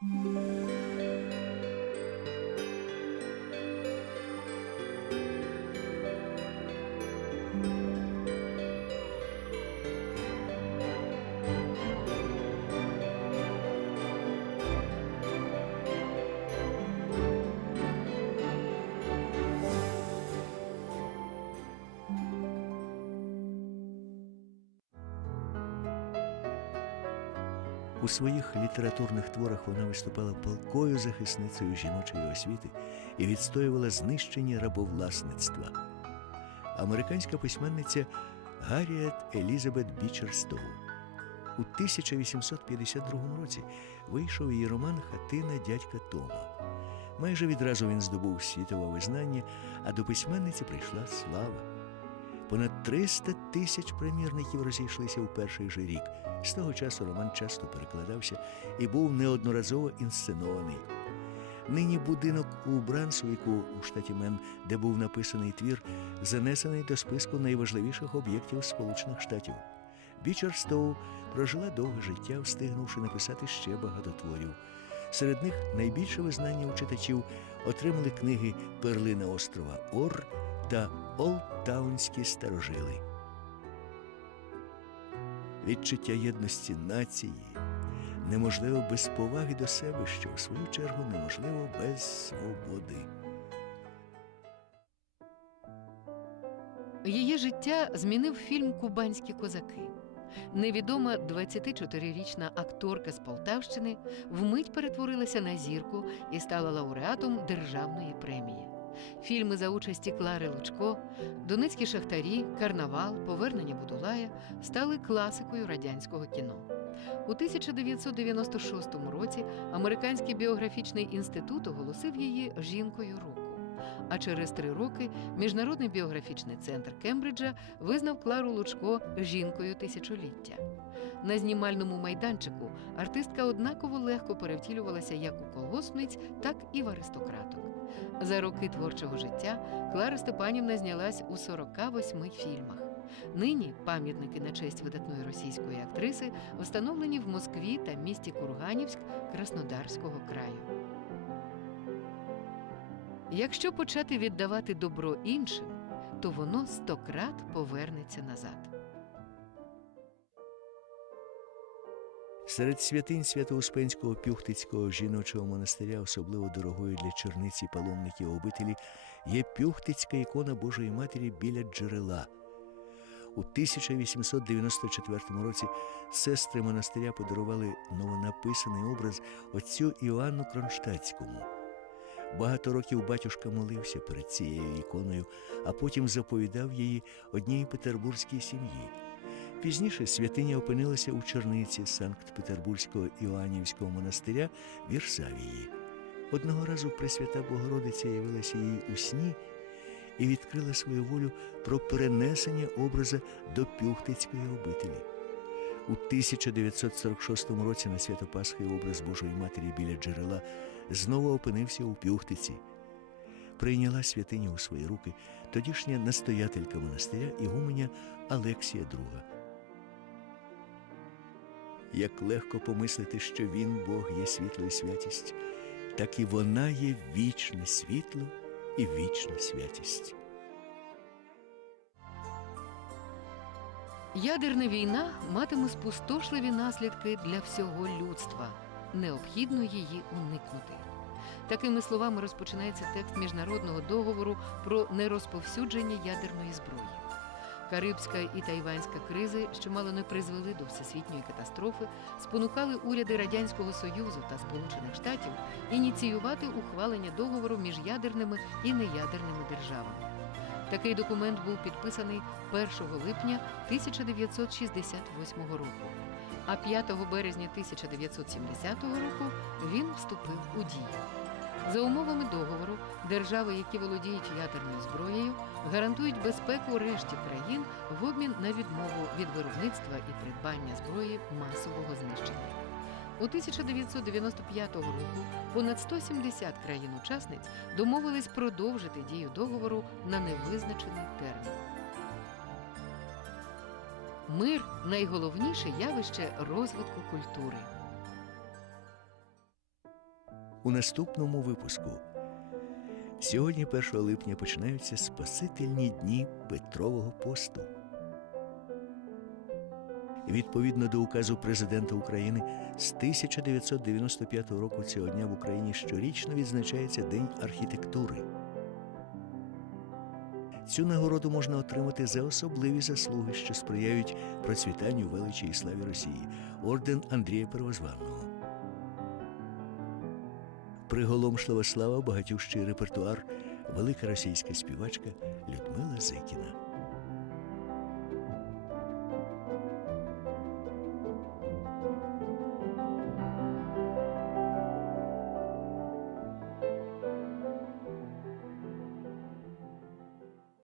Música У своїх літературних творах вона виступала палкою захисницею жіночої освіти і відстоювала знищення рабовласництва. Американська письменниця Гарріет Елізабет Бічер Стоу. У 1852 році вийшов її роман Хатина дядька Тома. Майже відразу він здобув світове визнання, а до письменниці прийшла слава. Понад 300 тисяч примірників розійшлися у перший же рік. З того часу роман часто перекладався і був неодноразово інсценований. Нині будинок у Брансвіку у штаті Мен, де був написаний твір, занесений до списку найважливіших об'єктів Сполучених Штатів. Бічер Стоу прожила довге життя, встигнувши написати ще багато творів. Серед них найбільше визнання у читачів отримали книги Перлина острова Ор та Олдтаунські старожили. Відчуття єдності нації неможливо без поваги до себе, що в свою чергу неможливо без свободи. Її життя змінив фільм Кубанські козаки. Невідома 24-річна акторка з Полтавщини вмить перетворилася на зірку і стала лауреатом державної премії. Фільми за участі Клари Лучко, Донецькі шахтарі, Карнавал, Повернення Будулая стали класикою радянського кіно. У 1996 році Американський біографічний інститут оголосив її жінкою року. А через три роки Міжнародний біографічний центр Кембриджа визнав Клару Лучко жінкою тисячоліття. На знімальному майданчику артистка однаково легко перевтілювалася як у колгоспниць, так і в аристократок. За роки творчого життя Клара Степанівна знялась у 48 фільмах. Нині пам'ятники на честь видатної російської актриси встановлені в Москві та місті Курганівськ Краснодарського краю. Якщо почати віддавати добро іншим, то воно стократ повернеться назад. Серед святинь Свято-Успенського Пюхтицького жіночого монастиря, особливо дорогою для черниці паломників обителі, є Пюхтицька ікона Божої Матері біля джерела. У 1894 році сестри монастиря подарували новонаписаний образ отцю Іоанну Кронштадтському. Багато років батюшка молився перед цією іконою, а потім заповідав її одній петербурзькій сім'ї. Пізніше святиня опинилася у черниці Санкт-Петербурзького Іоаннівського монастиря Вірсавії. Одного разу Пресвята Богородиця явилася їй у сні і відкрила свою волю про перенесення образа до Пюхтицької обителі. У 1946 році на свято Пасхи образ Божої Матері біля джерела знову опинився у Пюхтиці. Прийняла святиню у свої руки тодішня настоятелька монастиря Ігуменя Алексія II. Як легко помислити, що він, Бог, є світло і святість, так і вона є вічне світло і вічна святість. Ядерна війна матиме спустошливі наслідки для всього людства. Необхідно її уникнути. Такими словами розпочинається текст міжнародного договору про нерозповсюдження ядерної зброї. Карибська і тайванська кризи, що мало не призвели до всесвітньої катастрофи, спонукали уряди Радянського Союзу та Сполучених Штатів ініціювати ухвалення договору між ядерними і неядерними державами. Такий документ був підписаний 1 липня 1968 року. А 5 березня 1970 року він вступив у дію. За умовами договору, держави, які володіють ядерною зброєю, гарантують безпеку решті країн в обмін на відмову від виробництва і придбання зброї масового знищення. У 1995 року понад 170 країн-учасниць домовились продовжити дію договору на невизначений термін. Мир найголовніше явище розвитку культури. У наступному випуску. Сьогодні, 1 липня, починаються спасительні дні Петрового посту. Відповідно до указу президента України, з 1995 року цього дня в Україні щорічно відзначається День архітектури. Цю нагороду можна отримати за особливі заслуги, що сприяють процвітанню величі і славі Росії. Орден Андрія Первозванного. Приголомшлива слава багатющий репертуар велика російська співачка Людмила Зикіна.